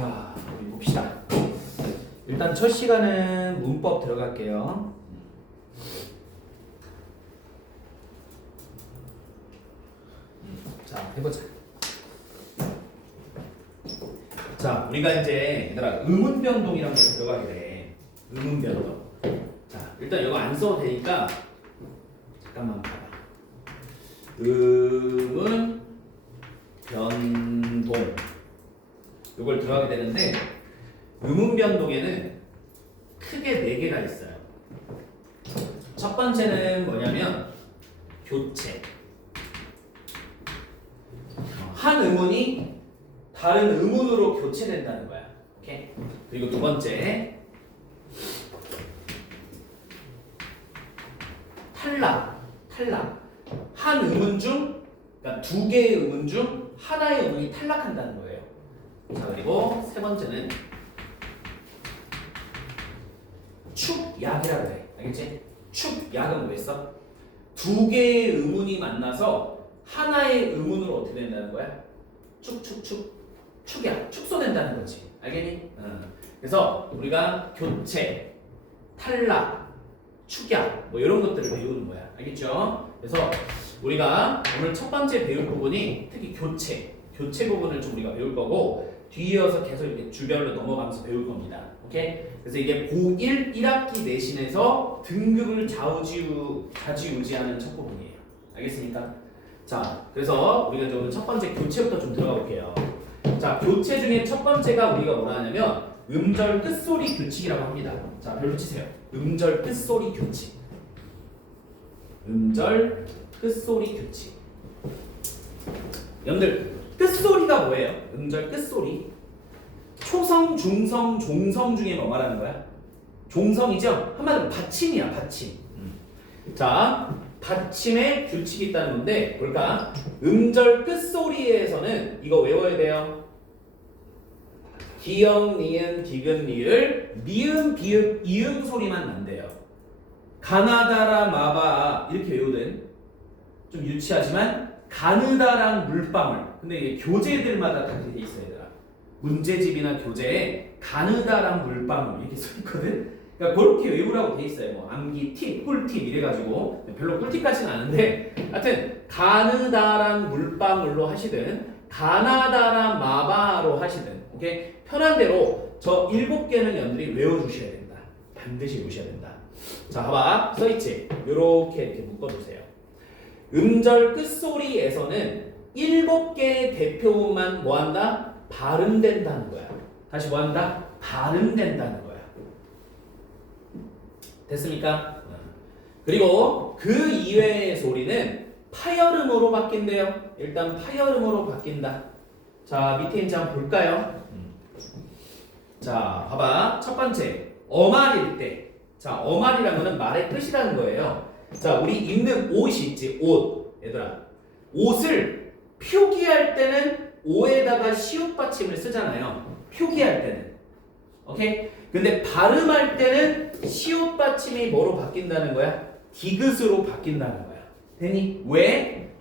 자, 우리 봅시다. 일단 첫 시간은 문법 들어갈게요. 자, 해보자. 자, 우리가 이제 얘들아 의문변동이라는 걸 들어가게 돼. 의문변동. 자, 일단 이거 안 써도 되니까 잠깐만 봐봐. 의문변동 이걸 들어가게 되는데 의문변동에는 크게 4개가 있어요. 첫 번째는 뭐냐면 교체. 한 의문이 다른 의문으로 교체된다는 거야. 오케이? 그리고 두 번째 탈락. 한 의문 중, 그러니까 2개의 의문 중 하나의 의문이 탈락한다는 거예요. 자, 그리고 세 번째는 축약이라고 해. 알겠지? 축약은 뭐겠어? 2개의 의문이 만나서 하나의 의문으로 어떻게 된다는 거야? 축약, 축소된다는 거지. 알겠니? 그래서 우리가 교체, 탈락, 축약 뭐 이런 것들을 배우는 거야. 알겠죠? 그래서 우리가 오늘 첫 번째 배울 부분이 특히 교체 부분을 좀 우리가 배울 거고 뒤이어서 계속 이렇게 주별로 넘어가면서 배울 겁니다. 오케이? 그래서 이게 고1 1학기 내신에서 등급을 좌지우지하는 첫 부분이에요. 알겠습니까? 자, 그래서 우리가 이제 오늘 첫 번째 교체부터 좀 들어가 볼게요. 자, 교체 중에 첫 번째가 우리가 뭐라 하냐면 음절 끝소리 규칙이라고 합니다. 자, 별로 치세요. 음절 끝소리 규칙. 음절 끝소리 규칙. 여러분들 끝소리가 뭐예요? 음절 끝소리. 초성, 중성, 종성 중에 뭐 말하는 거야? 종성이죠? 한마디로 받침이야, 받침. 자, 받침에 규칙이 있다는 건데 뭘까? 음절 끝소리에서는 이거 외워야 돼요. 기역, 니은, 디귿, 리을, 미음, 비읍, 이음 소리만 난대요. 가나다라, 마바 이렇게 외우든 좀 유치하지만 가느다랑 물방울. 근데 이게 교재들마다 다 그렇게 돼 있어요, 얘들아. 문제집이나 교재에 가느다랑 물방울 이렇게 써 있거든. 그러니까 그렇게 외우라고 돼 있어요. 뭐 암기 팁, 꿀팁 이래가지고 별로 꿀팁까지는 않은데, 하여튼 가느다랑 물방울로 하시든 가나다랑 마바로 하시든, 오케이? 편한 대로 저 7개는 여러분들이 외워주셔야 된다. 반드시 외우셔야 된다. 자, 봐봐. 써있지? 이렇게 묶어주세요. 음절 끝소리에서는 7개의 대표음만 뭐한다? 발음된다는 거야. 다시 뭐한다? 발음된다는 거야. 됐습니까? 그리고 그 이외의 소리는 파열음으로 바뀐대요. 일단 파열음으로 바뀐다. 자, 밑에 이제 한번 볼까요? 자, 봐봐. 첫 번째, 어말일 때. 자, 어말이라는 거는 말의 끝이라는 거예요. 자, 우리 입는 옷이 있지, 옷. 얘들아, 옷을 표기할 때는 오에다가 시옷 받침을 쓰잖아요. 표기할 때는. 오케이? 근데 발음할 때는 시옷 받침이 뭐로 바뀐다는 거야? 디귿으로 바뀐다는 거야. 되니? 왜?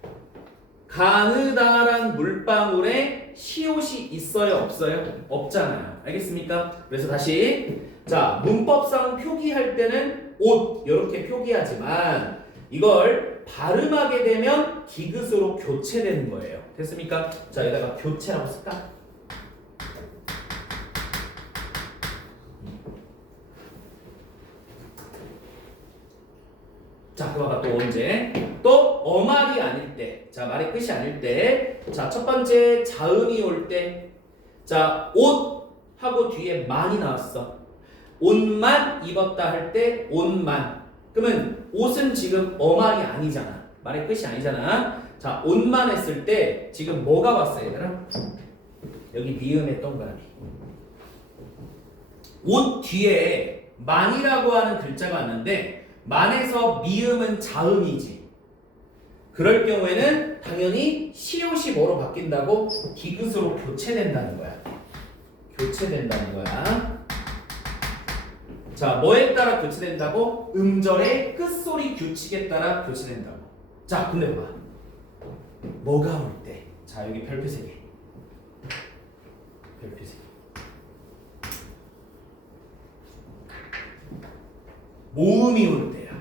가느다란 물방울에 시옷이 있어요? 없어요? 없잖아요. 알겠습니까? 그래서 다시 자, 문법상 표기할 때는 옷 이렇게 표기하지만 이걸 발음하게 되면 디귿으로 교체되는 거예요. 됐습니까? 자, 여기다가 교체라고 쓸까? 자, 그거가 또 언제? 또 어말이 아닐 때. 자, 말의 끝이 아닐 때. 자, 첫 번째 자음이 올 때. 자, 옷 하고 뒤에 만이 나왔어. 옷만 입었다 할 때 옷만. 그러면 옷은 지금 어말이 아니잖아. 말의 끝이 아니잖아. 자, 옷만 했을 때 지금 뭐가 왔어요, 얘들아? 여기 미음의 동그라미. 옷 뒤에 만이라고 하는 글자가 왔는데 만에서 미음은 자음이지. 그럴 경우에는 당연히 시옷이 뭐로 바뀐다고? 디귿으로 교체된다는 거야. 교체된다는 거야. 자, 뭐에 따라 교체된다고? 음절의 끝소리 규칙에 따라 교체된다고. 자, 근데 봐. 뭐가 올 때? 자, 여기 별표 3개. 별표 3개. 모음이 올 때야.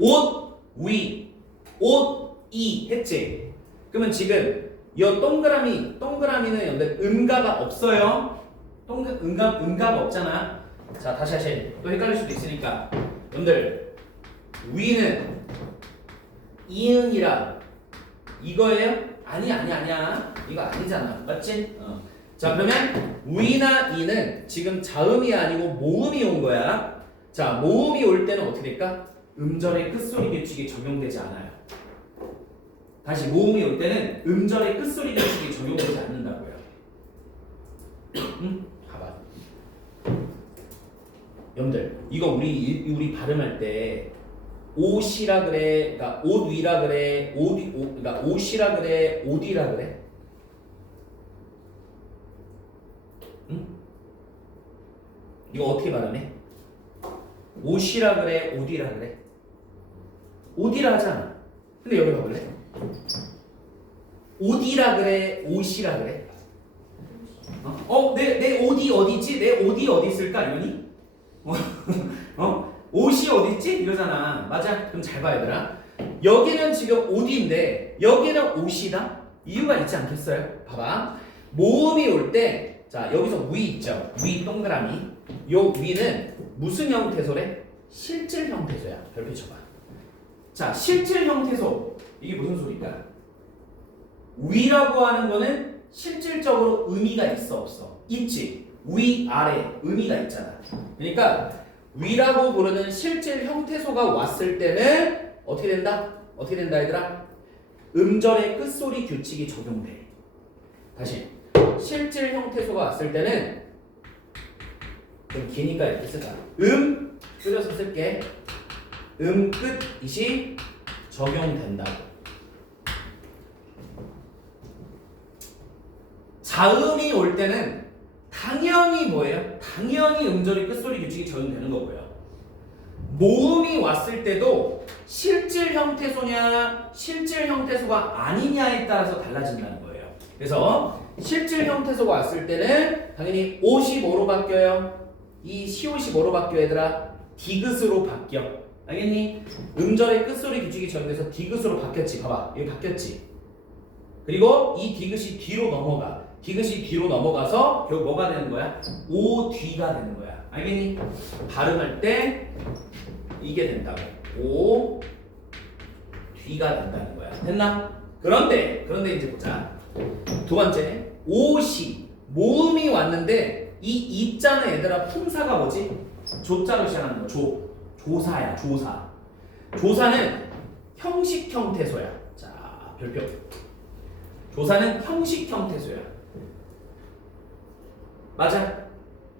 옷, 위, 옷, 이 했지? 그러면 지금 이 동그라미는 여러분들 음가가 없어요. 음가가 없잖아. 자, 다시 또 헷갈릴 수도 있으니까 여러분들 위는 이응이라 이거예요? 아니야. 이거 아니잖아. 맞지? 자, 그러면 위나 이는 지금 자음이 아니고 모음이 온 거야. 자, 모음이 올 때는 어떻게 될까? 음절의 끝소리 규칙이 적용되지 않아요. 다시 모음이 올 때는 음절의 끝소리 규칙이 적용되지 않는다고요. 응? 봐봐. 여러분들 이거 우리 발음할 때 옷이라 그래, 그러니까 옷 위라 그래, 그러니까 옷이라 그래, 옷이라 그래. 응? 이거 어떻게 발음해? 옷이라 그래, 옷이라 그래. 옷이라 하잖아. 근데 여기 봐볼래? 옷이라 그래, 옷이라 그래. 내 옷이 어디 있지? 내 옷이 어디 있을까? 이러니? 옷이 어디 있지? 이러잖아. 맞아? 그럼 잘 봐, 얘들아. 여기는 지금 옷인데 여기는 옷이다? 이유가 있지 않겠어요? 봐봐. 모음이 올 때, 자, 여기서 위 있죠? 위 동그라미. 요 위는 무슨 형태소래? 실질 형태소야. 별표 쳐봐. 자, 실질 형태소. 이게 무슨 소리일까? 위라고 하는 거는 실질적으로 의미가 있어, 없어? 있지. 위, 아래 의미가 있잖아. 그러니까 위라고 부르는 실질 형태소가 왔을 때는 어떻게 된다? 어떻게 된다, 얘들아? 음절의 끝소리 규칙이 적용돼. 다시. 실질 형태소가 왔을 때는 좀 기니까 이렇게 쓰자. 줄여서 쓸게. 끝이시 적용된다고. 자음이 올 때는 당연히 뭐예요? 당연히 음절의 끝소리 규칙이 적용되는 거고요. 모음이 왔을 때도 실질 형태소냐 실질 형태소가 아니냐에 따라서 달라진다는 거예요. 그래서 실질 형태소가 왔을 때는 당연히 옷이 뭐로 바뀌어요? 이 시옷이 뭐로 바뀌어, 얘들아? 디귿으로 바뀌어. 알겠니? 음절의 끝소리 규칙이 적용돼서 디귿으로 바뀌었지. 봐봐, 여기 바뀌었지. 그리고 이 디귿이 뒤로 넘어가. 디귿이 뒤로 넘어가서 결국 뭐가 되는 거야? 오 뒤가 되는 거야. 알겠니? 발음할 때 이게 된다고. 오 뒤가 된다는 거야. 됐나? 그런데 이제 보자. 두 번째, 옷이 모음이 왔는데 이 이자는 얘들아 품사가 뭐지? 조자로 시작하는 거. 조사야. 조사는 형식 형태소야. 자, 별표. 조사는 형식 형태소야. 맞아.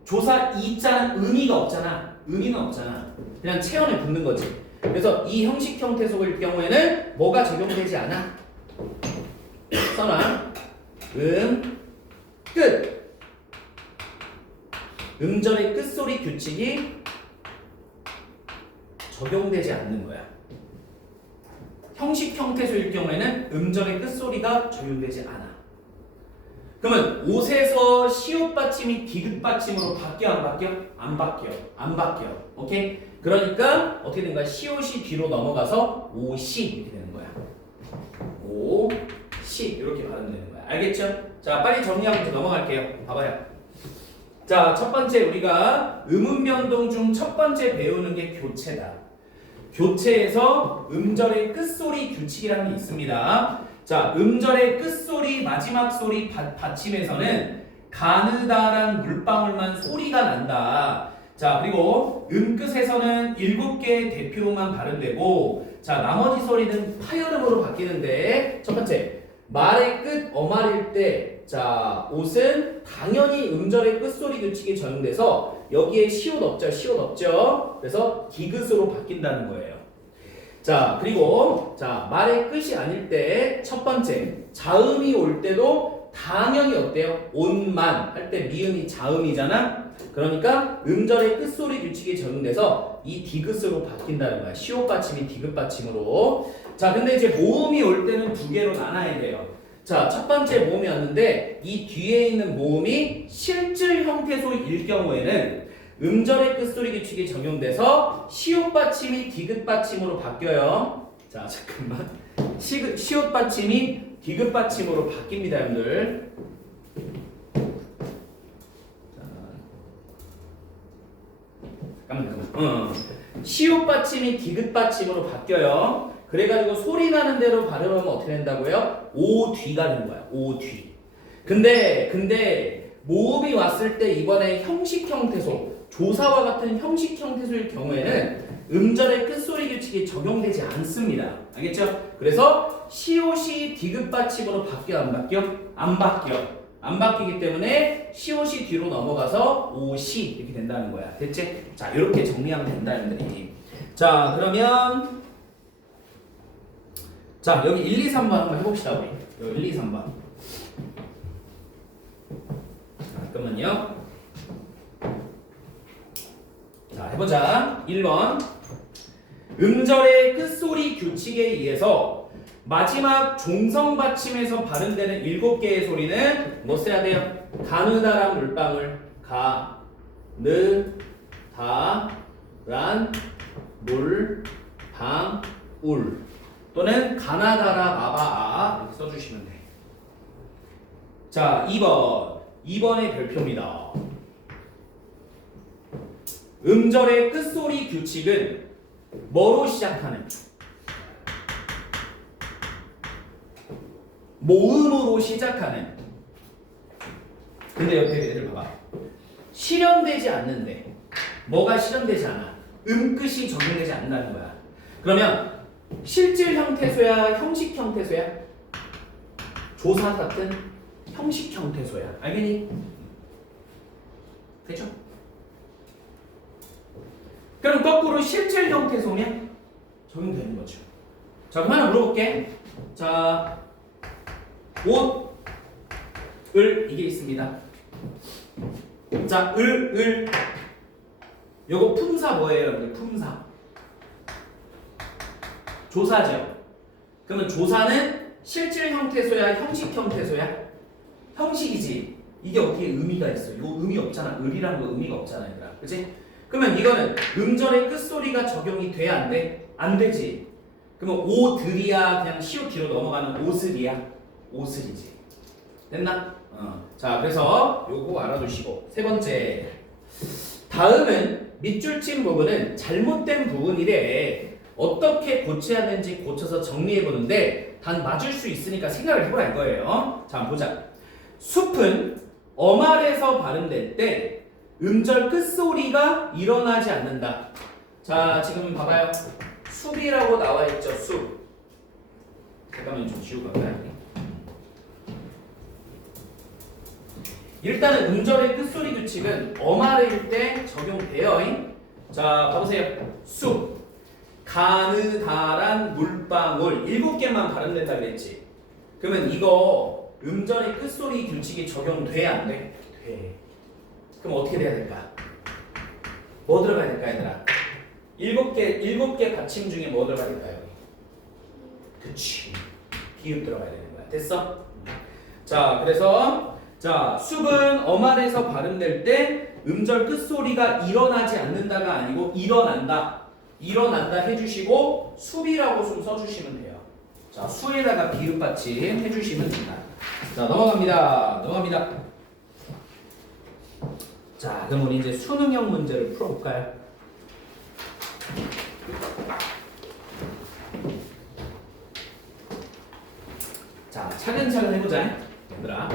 조사 이자는 의미가 없잖아. 의미는 없잖아. 그냥 체온에 붙는 거지. 그래서 이 형식 형태소일 경우에는 뭐가 적용되지 않아? 써놔. 끝. 음절의 끝소리 규칙이 적용되지 않는 거야. 형식 형태소일 경우에는 음절의 끝소리가 적용되지 않아. 그러면 옷에서 시옷 받침이 디귿 받침으로 바뀌어, 안 바뀌어? 안 바뀌어. 오케이? 그러니까 어떻게 된 거야? 시옷이 뒤로 넘어가서 옷이 이렇게 되는 거야. 옷이 이렇게 발음되는 거야. 알겠죠? 자, 빨리 정리하고 이제 넘어갈게요. 봐봐요. 자, 첫 번째 우리가 음운 변동 중 첫 번째 배우는 게 교체다. 교체에서 음절의 끝소리 규칙이라는 게 있습니다. 자, 음절의 끝소리 마지막 소리 받침에서는 가느다란 물방울만 소리가 난다. 자, 그리고 끝에서는 7개의 대표음만 발음되고, 자, 나머지 소리는 파열음으로 바뀌는데, 첫 번째, 말의 끝 어말일 때, 자, 옷은 당연히 음절의 끝소리 규칙이 적용돼서 여기에 시옷 없죠. 그래서 디귿으로 바뀐다는 거예요. 자, 그리고 자, 말의 끝이 아닐 때 첫 번째, 자음이 올 때도 당연히 어때요? 온만 할 때 미음이 자음이잖아. 그러니까 음절의 끝소리 규칙이 적용돼서 이 디귿으로 바뀐다는 거야. 시옷 받침이 디귿 받침으로. 자, 근데 이제 모음이 올 때는 두 개로 나눠야 돼요. 자, 첫 번째 모음이 왔는데 이 뒤에 있는 모음이 실질 형태소일 경우에는 음절의 끝소리 규칙이 적용돼서 시옷 받침이 디귿 받침으로 바뀌어요. 자, 잠깐만. 시옷 받침이 디귿 받침으로 바뀝니다, 여러분들. 잠깐만. 시옷 받침이 디귿 받침으로 바뀌어요. 그래가지고 소리 나는 대로 발음하면 어떻게 된다고요? 오뒤가 되는 거야. 오뒤. 근데 모음이 왔을 때 이번에 형식 형태소, 조사와 같은 형식 형태소일 경우에는 음절의 끝소리 규칙이 적용되지 않습니다. 알겠죠? 그래서 시옷이 디귿 받침으로 바뀌어 안 바뀌어? 안 바뀌어. 안 바뀌기 때문에 시옷이 뒤로 넘어가서 오시 이렇게 된다는 거야. 됐지? 자, 이렇게 정리하면 된다, 여러분들이. 자, 그러면 자, 여기 1, 2, 3번 한번 해봅시다, 우리. 여기 1, 2, 3번. 잠깐만요. 자, 해보자. 1번. 음절의 끝소리 규칙에 의해서 마지막 종성 받침에서 발음되는 7개의 소리는 뭐 써야 돼요? 가느다란 물방울, 가느다란 물방울 또는 가나다라 마바아 이렇게 써주시면 돼. 자, 2번의 별표입니다. 음절의 끝소리 규칙은 뭐로 시작하는? 모음으로 시작하는. 근데 옆에 애들 봐봐. 실현되지 않는데. 뭐가 실현되지 않아? 음끝이 적용되지 않는다는 거야. 그러면 실질 형태소야, 형식 형태소야? 조사 같은 형식 형태소야. 알겠니? 됐죠? 그럼 거꾸로 실질 형태소면 적용되는 거죠. 자, 그럼 하나 물어볼게. 자, 옷을 이게 있습니다. 자, 요거 품사 뭐예요? 여러분들 품사. 조사죠. 그러면 조사는 실질 형태소야, 형식 형태소야? 형식이지. 이게 어떻게 의미가 있어? 이거 의미 없잖아. 을이라는 거 의미가 없잖아, 얘들아. 그치? 그러면 이거는 음절의 끝소리가 적용이 돼, 안 돼? 안 되지. 그러면 오들이야, 그냥 시옷 뒤로 넘어가는 오슬이야? 오슬이지. 됐나? 자, 그래서 요거 알아두시고. 세 번째. 다음은 밑줄 친 부분은 잘못된 부분이래. 어떻게 고쳐야 하는지 고쳐서 정리해 보는데 단 맞을 수 있으니까 생각을 해보라 이거예요. 자, 한번 보자. 숲은 어말에서 발음될 때 음절 끝소리가 일어나지 않는다. 자, 지금 봐봐요. 숲이라고 나와 있죠. 숲. 잠깐만 좀 지우고 갈까요? 일단은 음절의 끝소리 규칙은 어말일 때 적용돼요. 자, 봐보세요. 숲. 가느다란 물방울 7개만 발음된다 그랬지. 그러면 이거 음절의 끝소리 규칙이 적용돼, 안 돼? 돼. 그럼 어떻게 돼야 될까? 뭐 들어가야 될까, 얘들아? 7개 받침 중에 뭐 들어가야 될까요? 그치. 비읍 들어가야 되는 거야. 됐어? 자, 그래서 자, 숲은 어말에서 발음될 때 음절 끝소리가 일어나지 않는다가 아니고 일어난다. 일어난다 해주시고 숲이라고 좀 써주시면 돼요. 자, 수에다가 비읍 받침 해주시면 됩니다. 자, 넘어갑니다. 자, 그럼 우리 이제 수능형 문제를 풀어볼까요? 자, 차근차근 해보자, 얘들아.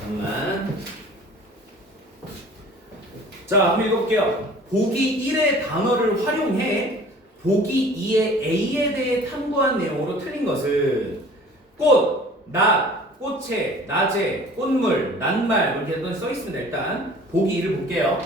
잠깐만. 자, 한번 읽어볼게요. 보기 1의 단어를 활용해 보기 2의 A에 대해 탐구한 내용으로 틀린 것은 꽃, 낮, 꽃에, 낮에, 꽃물, 낱말 이렇게 써 있습니다. 일단 보기 1을 볼게요.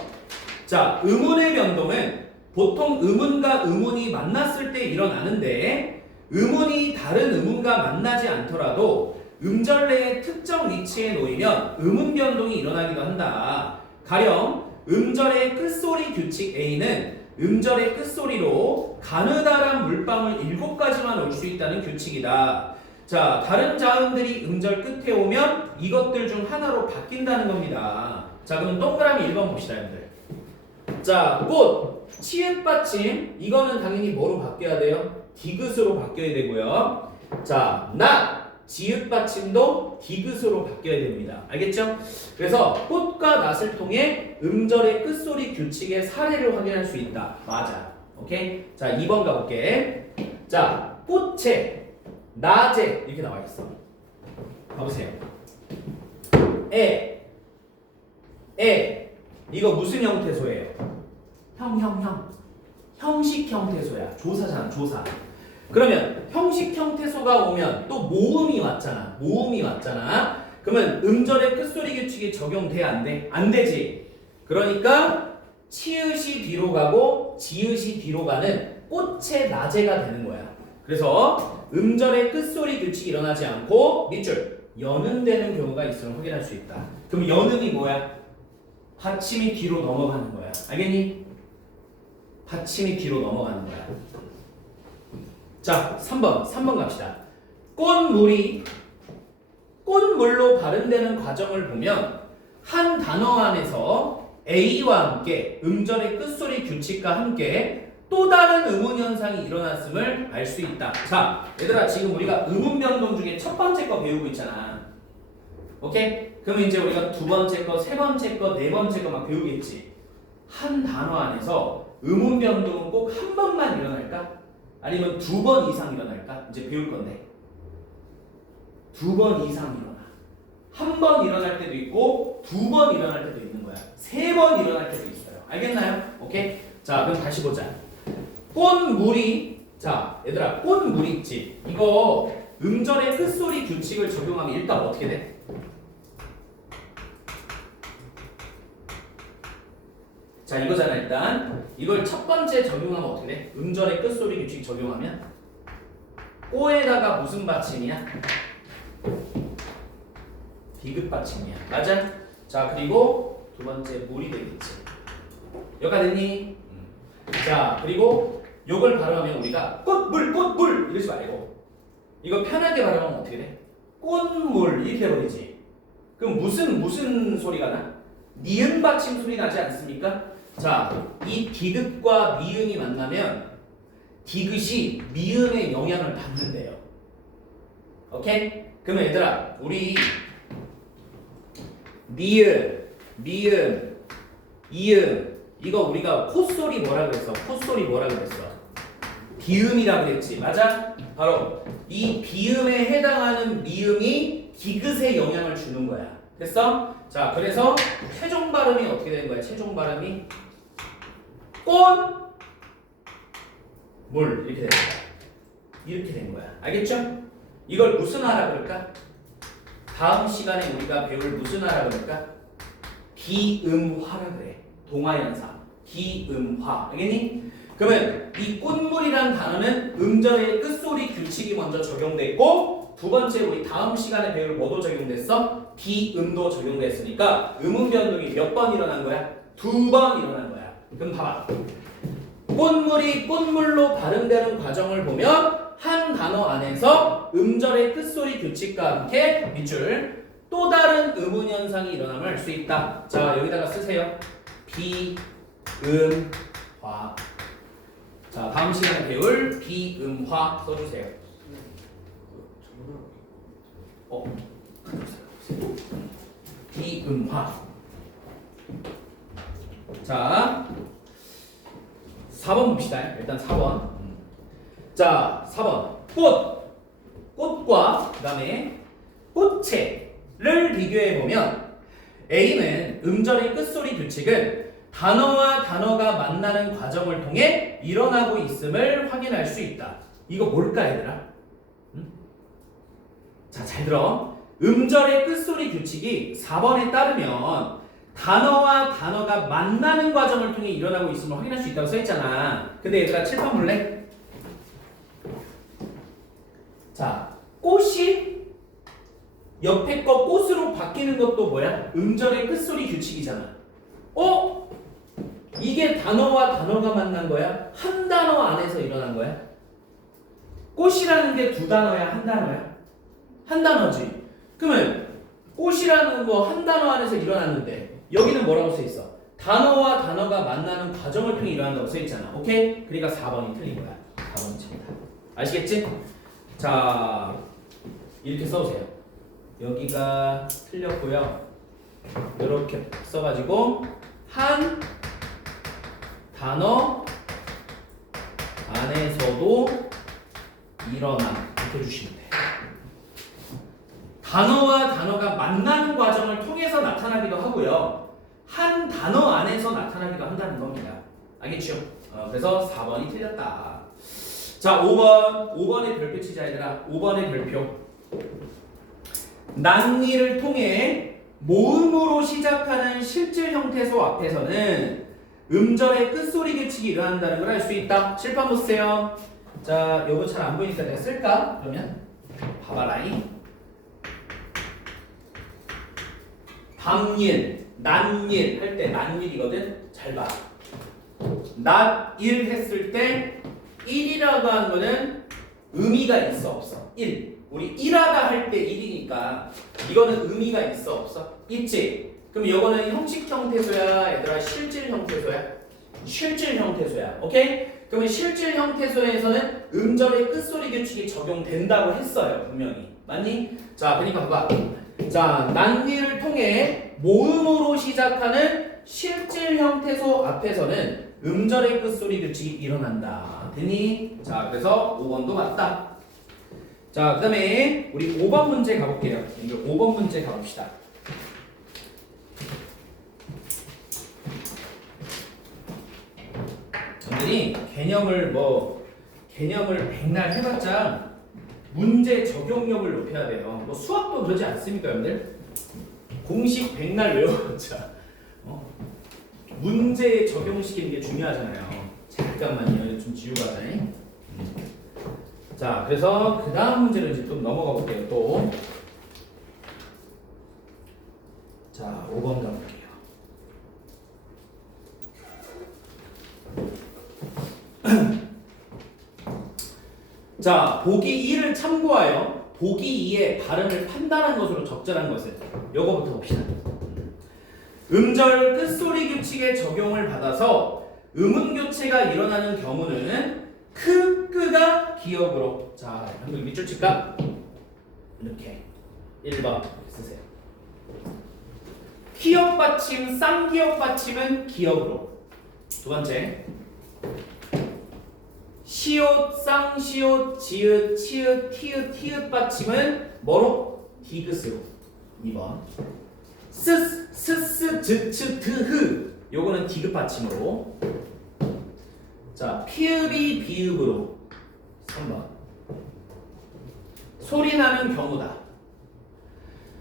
자, 음운의 변동은 보통 음운과 음운이 만났을 때 일어나는데 음운이 다른 음운과 만나지 않더라도 음절 내의 특정 위치에 놓이면 음운 변동이 일어나기도 한다. 가령 음절의 끝소리 규칙 A는 음절의 끝소리로 가느다란 물방울 7가지만 올 수 있다는 규칙이다. 자, 다른 자음들이 음절 끝에 오면 이것들 중 하나로 바뀐다는 겁니다. 자, 그럼 동그라미 1번 봅시다, 여러분들. 자, 꽃, 치읓 받침, 이거는 당연히 뭐로 바뀌어야 돼요? 디귿으로 바뀌어야 되고요. 자, 낫, 지읒 받침도 디귿으로 바뀌어야 됩니다. 알겠죠? 그래서 꽃과 낫을 통해 음절의 끝소리 규칙의 사례를 확인할 수 있다. 맞아. 오케이? 자, 2번 가볼게. 자, 꽃에, 낮에 이렇게 나와 있어. 봐보세요. 이거 무슨 형태소예요? 형식 형태소야. 조사잖아, 조사. 그러면 형식 형태소가 오면 또 모음이 왔잖아. 그러면 음절의 끝소리 규칙이 적용돼, 안 돼? 안 되지. 그러니까 치읓이 뒤로 가고 지읒이 뒤로 가는 꽃의 낮에가 되는 거야. 그래서 음절의 끝소리 규칙이 일어나지 않고 밑줄 연음되는 경우가 있음을 확인할 수 있다. 그럼 연음이 뭐야? 받침이 뒤로 넘어가는 거야. 알겠니? 받침이 뒤로 넘어가는 거야. 자, 3번 갑시다. 꽃물로 발음되는 과정을 보면 한 단어 안에서 A와 함께 음절의 끝소리 규칙과 함께 또 다른 음운 현상이 일어났음을 알 수 있다. 자, 얘들아, 지금 우리가 음운 변동 중에 첫 번째 거 배우고 있잖아. 오케이? 그러면 이제 우리가 두 번째 거, 세 번째 거, 네 번째 거 막 배우겠지. 한 단어 안에서 음운 변동은 꼭 한 번만 일어날까? 아니면 두 번 이상 일어날까? 이제 배울 건데. 두 번 이상 일어나. 한 번 일어날 때도 있고 두 번 일어날 때도 있는 거야. 세 번 일어날 때도 있어요. 알겠나요? 오케이? 자, 그럼 다시 보자. 자, 얘들아, 꽃물이 있지. 이거 음절의 끝소리 규칙을 적용하면 일단 어떻게 돼? 자, 이거잖아. 일단 이걸 첫 번째 적용하면 어떻게 돼? 음절의 끝소리 규칙 적용하면 꼬에다가 무슨 받침이야? 디귿 받침이야. 맞아? 자, 그리고 두 번째 물이 되겠지. 여기가 됐니? 자, 그리고 요걸 발음하면 우리가 꽃물 이러지 말고 이거 편하게 발음하면 어떻게 돼? 꽃물 이렇게 해버리지. 그럼 무슨 소리가 나? 니은 받침 소리 나지 않습니까? 자, 이 디귿과 미음이 만나면 디귿이 미음의 영향을 받는데요. 오케이? 그러면 얘들아, 우리 니은, 미음, 이음 이거 우리가 콧소리 뭐라 그랬어? 비음이라 그랬지. 맞아? 바로 이 비음에 해당하는 미음이 디귿에 영향을 주는 거야. 됐어? 자, 그래서 최종 발음이 어떻게 되는 거야? 최종 발음이 물 이렇게 되는 거야. 이렇게 된 거야. 알겠죠? 이걸 무슨 하라 그럴까? 다음 시간에 우리가 배울 무슨 하라 그럴까? 비음화라 그래. 동화현상. 비음화. 알겠니? 그러면 이 꽃물이란 단어는 음절의 끝소리 규칙이 먼저 적용됐고 두 번째 우리 다음 시간에 배울 뭐도 적용됐어? 비음도 적용됐으니까 음운 변동이 몇 번 일어난 거야? 두 번 일어난 거야. 그럼 봐봐. 꽃물이 꽃물로 발음되는 과정을 보면 한 단어 안에서 음절의 끝소리 규칙과 함께 밑줄 또 다른 음운 현상이 일어남을 알 수 있다. 자, 여기다가 쓰세요. 비음화. 자, 다음 시간에 배울 비음화 써주세요. 비음화. 자, 4번 봅시다. 일단 4번. 자, 4번. 꽃과 그 다음에 꽃채를 비교해 보면 A는 음절의 끝소리 규칙은 단어와 단어가 만나는 과정을 통해 일어나고 있음을 확인할 수 있다. 이거 뭘까, 얘들아? 자, 잘 들어. 음절의 끝소리 규칙이 4번에 따르면 단어와 단어가 만나는 과정을 통해 일어나고 있음을 확인할 수 있다고 써있잖아. 근데 얘들아, 칠판 볼래? 자, 꽃이 옆에 거 꽃으로 바뀌는 것도 뭐야? 음절의 끝소리 규칙이잖아. 이게 단어와 단어가 만난 거야? 한 단어 안에서 일어난 거야? 꽃이라는 게 두 단어야? 한 단어야? 한 단어지. 그러면 꽃이라는 거 한 단어 안에서 일어났는데 여기는 뭐라고 써 있어? 단어와 단어가 만나는 과정을 통해 일어난다고 써 있잖아. 오케이? 그러니까 4번이 틀린 거야. 4번이 틀린다. 아시겠지? 자, 이렇게 써보세요. 여기가 틀렸고요. 이렇게 써가지고 한 단어 안에서도 일어나 이렇게 해주시면 돼요. 단어와 단어가 만나는 과정을 통해서 나타나기도 하고요. 한 단어 안에서 나타나기도 한다는 겁니다. 알겠죠? 그래서 4번이 틀렸다. 자, 5번의 별표 치자 얘들아. 5번의 별표. 낭리를 통해 모음으로 시작하는 실질 형태소 앞에서는 음절의 끝소리 규칙이 일어난다는 걸 알 수 있다. 칠판 보세요. 자, 요거 잘 안 보이니까 내가 쓸까? 그러면 봐봐라잉. 밤일, 난일 할 때 난일이거든. 잘 봐. 낮일 했을 때 1이라고 하는 거는 의미가 있어 없어? 1. 우리 일하다 할 때 1이니까 이거는 의미가 있어 없어? 있지. 그럼 이거는 형식 형태소야, 얘들아 실질 형태소야? 실질 형태소야. 오케이? 그러면 실질 형태소에서는 음절의 끝소리 규칙이 적용된다고 했어요. 분명히. 맞니? 자, 그러니까 봐봐. 자, 난리를 통해 모음으로 시작하는 실질 형태소 앞에서는 음절의 끝소리 규칙이 일어난다. 됐니? 자, 그래서 5번도 맞다. 자, 그 다음에 우리 5번 문제 가볼게요. 5번 문제 가봅시다. 여러분들이 개념을 백날 해봤자 문제 적용력을 높여야 돼요. 뭐 수학도 그러지 않습니까, 여러분들? 공식 백날 외워봤자 문제에 적용시키는 게 중요하잖아요. 잠깐만요, 좀 지우고 하자. 자, 그래서 그 다음 문제를 이제 좀 넘어가 볼게요. 또 자, 5번 가볼게요. 자, 보기 2를 참고하여 보기 2의 발음을 판단한 것으로 적절한 것을 요거부터 봅시다. 음절 끝소리 규칙의 적용을 받아서 음운 교체가 일어나는 경우는 크가 기역으로. 자, 한번 밑줄 칠까? 이렇게 1번 쓰세요. 기역 받침, 쌍기역 받침은 기역으로. 두 번째, 시옷, 쌍시옷, 지읒, 치읒, 티읒, 티읒 받침은 뭐로? 디귿으로. 2번. 스스, 즈츠, 드흐 요거는 디귿 받침으로. 자, 피읍이 비읍으로. 3번. 소리 나는 경우다.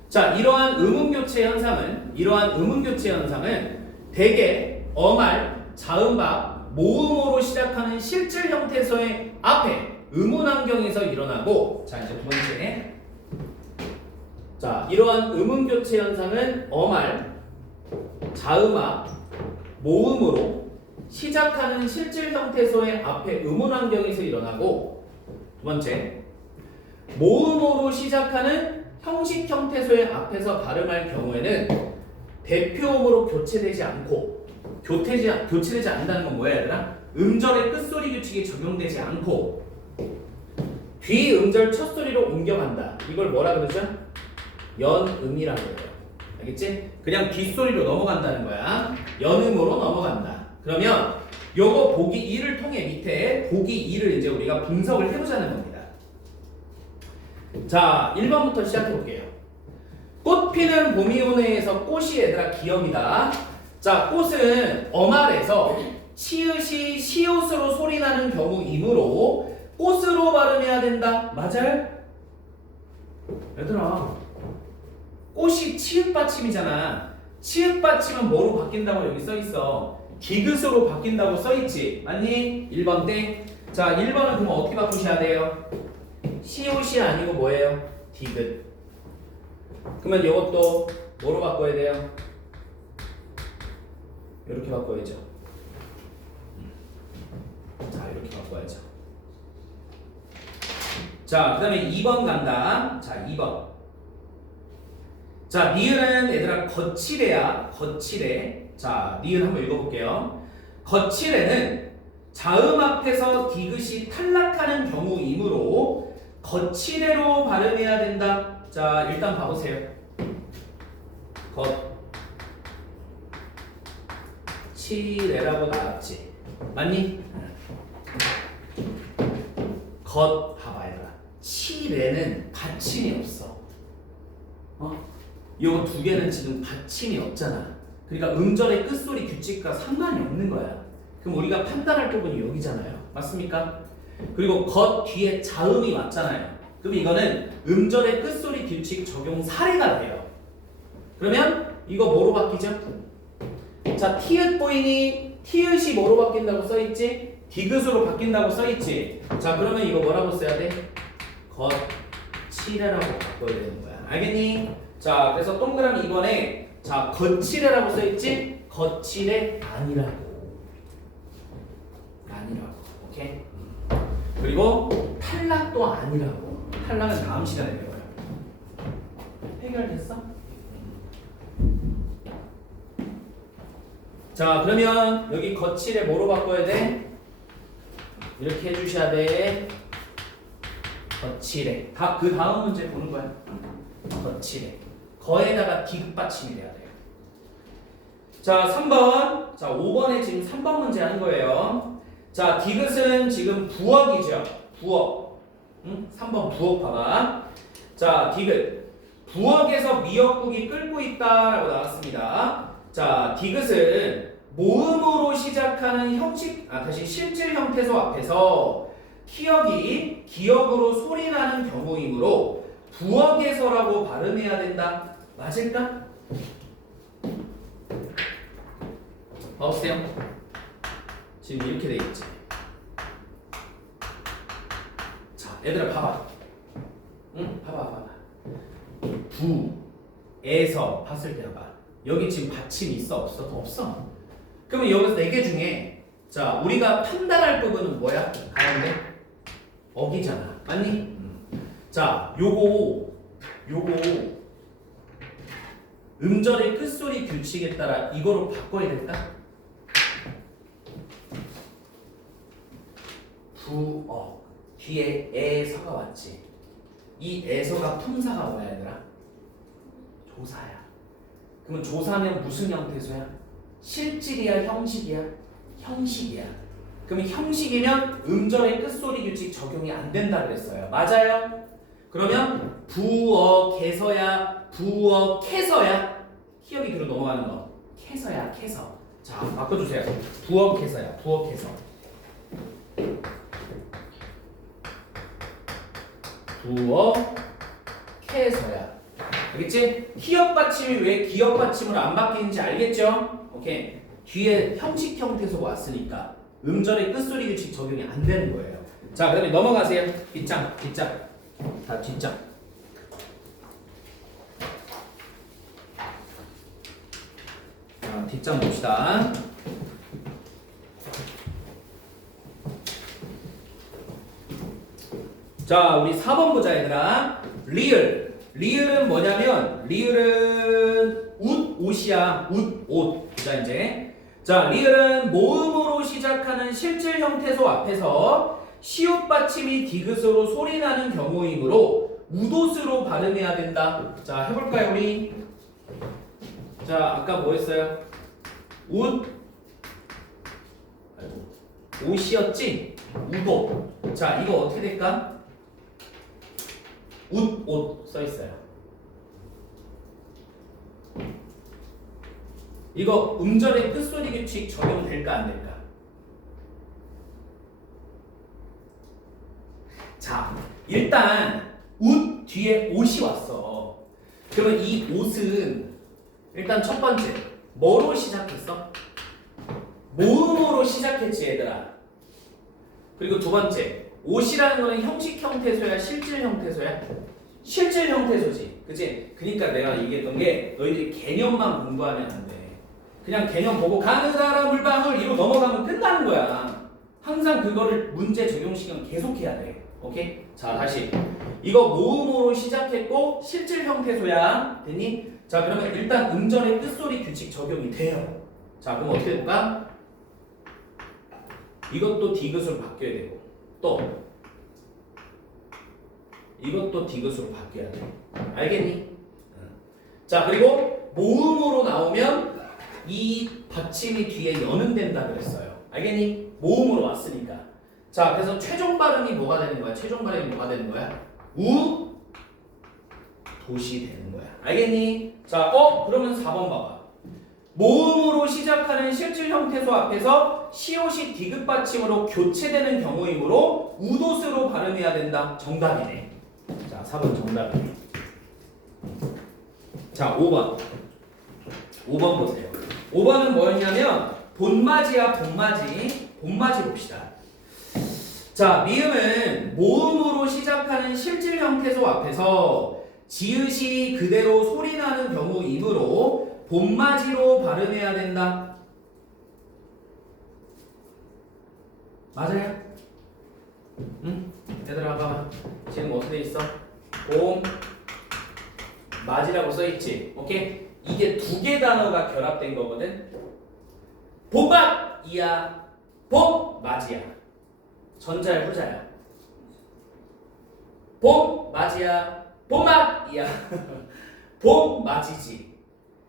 자, 이러한 음운교체 현상은 대개 어말, 자음박, 모음으로 시작하는 실질 형태소의 앞에 음운환경에서 일어나고. 자, 이제 두 번째. 자, 이러한 음운교체 현상은 어말, 자음악, 모음으로 시작하는 실질 형태소의 앞에 음운환경에서 일어나고. 두 번째, 모음으로 시작하는 형식 형태소의 앞에서 발음할 경우에는 대표음으로 교체되지 않고. 교체되지 않는다는 건 뭐야, 얘들아? 음절의 끝소리 규칙이 적용되지 않고 뒤 음절 첫 소리로 옮겨간다. 이걸 뭐라 그러죠? 연음이라고 해요. 알겠지? 그냥 뒷소리로 넘어간다는 거야. 연음으로 넘어간다. 그러면 요거 보기 2를 통해 밑에 보기 2를 이제 우리가 분석을 해보자는 겁니다. 자, 1번부터 시작해 볼게요. 꽃 피는 봄이 오네에서 꽃이 얘들아 기역이다. 자, 꽃은 어말에서 치읓이 시옷으로 소리나는 경우이므로 꽃으로 발음해야 된다. 맞아요? 얘들아, 꽃이 치읓 받침이잖아. 치읓 받침은 뭐로 바뀐다고 여기 써있어? 디귿으로 바뀐다고 써있지. 맞니? 1번 땡. 자, 1번은 그럼 어떻게 바꾸셔야 돼요? 시옷이 아니고 뭐예요? 디귿. 그러면 이것도 뭐로 바꿔야 돼요? 이렇게 바꿔야죠. 자, 이렇게 바꿔야죠. 자, 그 다음에 2번 간다. 자, 2번. 자, 니은은 얘들아 거칠애야. 거칠애. 자, 니은 한번 읽어볼게요. 거칠애는 자음 앞에서 디귿이 탈락하는 경우이므로 거칠애로 발음해야 된다. 자, 일단 봐보세요. 거칠애라고 나왔지. 맞니? 봐봐 얘들아. 칠애는 받침이 없어. 요 두 개는 지금 받침이 없잖아. 그러니까 음절의 끝소리 규칙과 상관이 없는 거야. 그럼 우리가 판단할 부분이 여기잖아요. 맞습니까? 그리고 겉 뒤에 자음이 왔잖아요. 그럼 이거는 음절의 끝소리 규칙 적용 사례가 돼요. 그러면 이거 뭐로 바뀌죠? 자, 티읕 보이니? 티읕이 뭐로 바뀐다고 써있지? 디귿으로 바뀐다고 써있지? 자, 그러면 이거 뭐라고 써야 돼? 거칠애라고 바꿔야 되는 거야. 알겠니? 자, 그래서 동그라미 2번에 자, 거칠애라고 써있지? 거칠애 아니라고. 오케이? 그리고 탈락도 아니라고. 탈락은 다음 시간에 배워요. 해결됐어? 자, 그러면 여기 거칠애 뭐로 바꿔야 돼? 이렇게 해주셔야 돼. 거칠애. 그 다음 문제 보는 거야. 거칠애. 거에다가 디귿 받침이 돼야 돼요. 자, 3번. 자, 5번에 지금 3번 문제 하는 거예요. 자, 디귿은 지금 부억이죠. 부억. 3번 부억 봐봐. 자, 디귿. 부억에서 미역국이 끓고 있다라고 나왔습니다. 자, 디귿은 모음으로 시작하는 실질 형태소 앞에서 키역이 기역으로 소리나는 경우이므로 부억에서라고 발음해야 된다. 맞을까? 봐보세요. 지금 이렇게 돼 있지. 자, 얘들아 봐봐. 봐봐. 부에서 봤을 때 봐봐. 여기 지금 받침이 있어 없어? 없어. 그러면 여기서 4개 중에 자, 우리가 판단할 부분은 뭐야? 가운데 어기잖아. 맞니? 자, 요거 음절의 끝소리 규칙에 따라 이거로 바꿔야 될까? 부억 뒤에 에서가 왔지. 이 에서가 품사가 뭐야 얘들아? 조사야. 그러면 조사는 무슨 형태소야? 실질이야 형식이야? 형식이야. 그러면 형식이면 음절의 끝소리 규칙 적용이 안 된다 그랬어요. 맞아요? 그러면 부억해서야 부억해서야 키역이 뒤로 넘어가는 거 캐서야 캐서. 자, 바꿔주세요. 부억해서야 부억해서. 부억해서야. 알겠지? 키역 받침이 왜 기역 받침으로 안 바뀌는지 알겠죠? 오케이. 뒤에 형식 형태소가 왔으니까 음절의 끝소리 규칙 적용이 안 되는 거예요. 자, 그다음에 넘어가세요. 뒷장. 다 뒷장. 자, 뒷장 봅시다. 자, 우리 4번 보자 얘들아. 리을은 뭐냐면 리을은 옷이야. 옷. 자, 이제 자, 리을은 모음으로 시작하는 실질 형태소 앞에서 시옷 받침이 디귿으로 소리나는 경우이므로 우도스로 발음해야 된다. 자, 해볼까요 우리? 자, 아까 뭐 했어요? 옷이었지? 우도. 자, 이거 어떻게 될까? 옷 써있어요. 이거 음절의 끝소리 규칙 적용될까 안 될까? 자, 일단 옷 뒤에 옷이 왔어. 그러면 이 옷은 일단 첫 번째 뭐로 시작했어? 모음으로 시작했지 얘들아. 그리고 두 번째 옷이라는 거는 형식 형태소야 실질 형태소야? 실질 형태소지. 그치? 그러니까 내가 얘기했던 게 너희들이 개념만 공부하면 안 돼. 그냥 개념 보고 가느다라 물방울 이러고 넘어가면 끝나는 거야. 항상 그거를 문제 적용시키면 계속해야 돼. 오케이? 자, 다시. 이거 모음으로 시작했고 실질 형태소야. 됐니? 자, 그러면 일단 음절의 끝소리 규칙 적용이 돼요. 자, 그럼 어떻게 될까? 이것도 디귿으로 바뀌어야 되고 또 이것도 디귿으로 바뀌어야 돼. 알겠니? 자, 그리고 모음으로 나오면 이 받침이 뒤에 여는 된다 그랬어요. 알겠니? 모음으로 왔으니까. 자, 그래서 최종 발음이 뭐가 되는 거야? 최종 발음이 뭐가 되는 거야? 우 도시 되는 거야. 알겠니? 자, 그러면 4번 봐봐. 모음으로 시작하는 실질 형태소 앞에서 시옷이 디귿 받침으로 교체되는 경우이므로 우도스로 발음해야 된다. 정답이네. 자, 4번 정답이네. 자, 5번. 5번 보세요. 5번은 뭐였냐면 본맞이야, 본맞이. 본맞이 봅시다. 자, 미음은 모음으로 시작하는 실질 형태소 앞에서 지읒이 그대로 소리나는 경우이므로 본맞이로 발음해야 된다. 맞아요? 응? 얘들아 봐봐. 지금 어떻게 돼 있어? 봄 맞이라고 써있지? 오케이? 이게 두 개 단어가 결합된 거거든? 봄맞이야, 봄맞이야. 전자야, 후자야? 봄맞이야, 봄맞이야. 봄맞이지.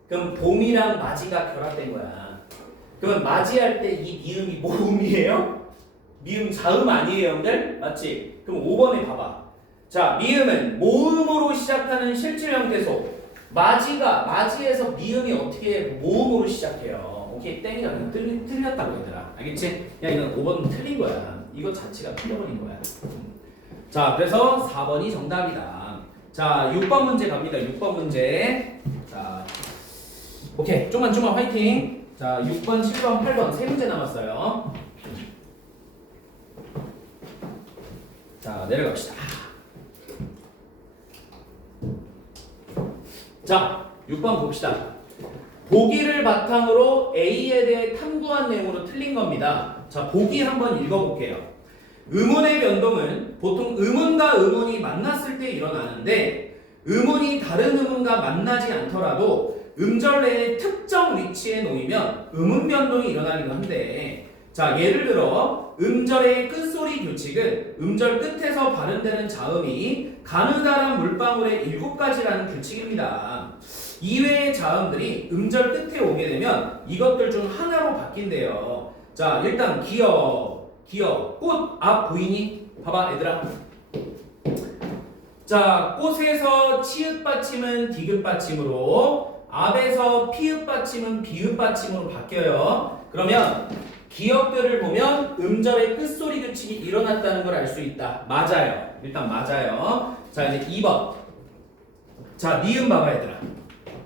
그럼 봄이랑 맞이가 결합된 거야. 그러면 맞이할 때 이 미음이 모음이에요? 미음 자음 아니에요, 형들? 맞지? 그럼 5번에 봐봐. 자, 미음은 모음으로 시작하는 실질 형태소. 맞이에서 미음이 어떻게 모음으로 시작해요? 오케이, 땡이다. 틀렸다고 얘들아. 알겠지? 야, 이건 5번 틀린 거야. 이거 자체가 틀려버린 거야. 자, 그래서 4번이 정답이다. 자, 6번 문제 갑니다. 6번 문제. 자, 오케이, 좀만 화이팅. 자, 6번, 7번, 8번 세 문제 남았어요. 자, 내려갑시다. 자, 6번 봅시다. 보기를 바탕으로 A에 대해 탐구한 내용으로 틀린 겁니다. 자, 보기 한번 읽어볼게요. 음운의 변동은 보통 음운과 음운이 만났을 때 일어나는데 음운이 다른 음운과 만나지 않더라도 음절 내에 특정 위치에 놓이면 음운 변동이 일어나기도 한데, 자, 예를 들어 음절의 끝소리 규칙은 음절 끝에서 발음되는 자음이 가느다란 물방울의 7가지라는 규칙입니다. 이외의 자음들이 음절 끝에 오게 되면 이것들 중 하나로 바뀐대요. 자, 일단 기어, 꽃 앞 보이니? 봐봐 얘들아. 자, 꽃에서 치읓 받침은 디귿 받침으로, 앞에서 피읒 받침은 비읒 받침으로 바뀌어요. 그러면 기억들을 보면 음절의 끝소리 규칙이 일어났다는 걸 알 수 있다. 맞아요. 일단 맞아요. 자, 이제 2번. 자, 니은 봐봐 얘들아.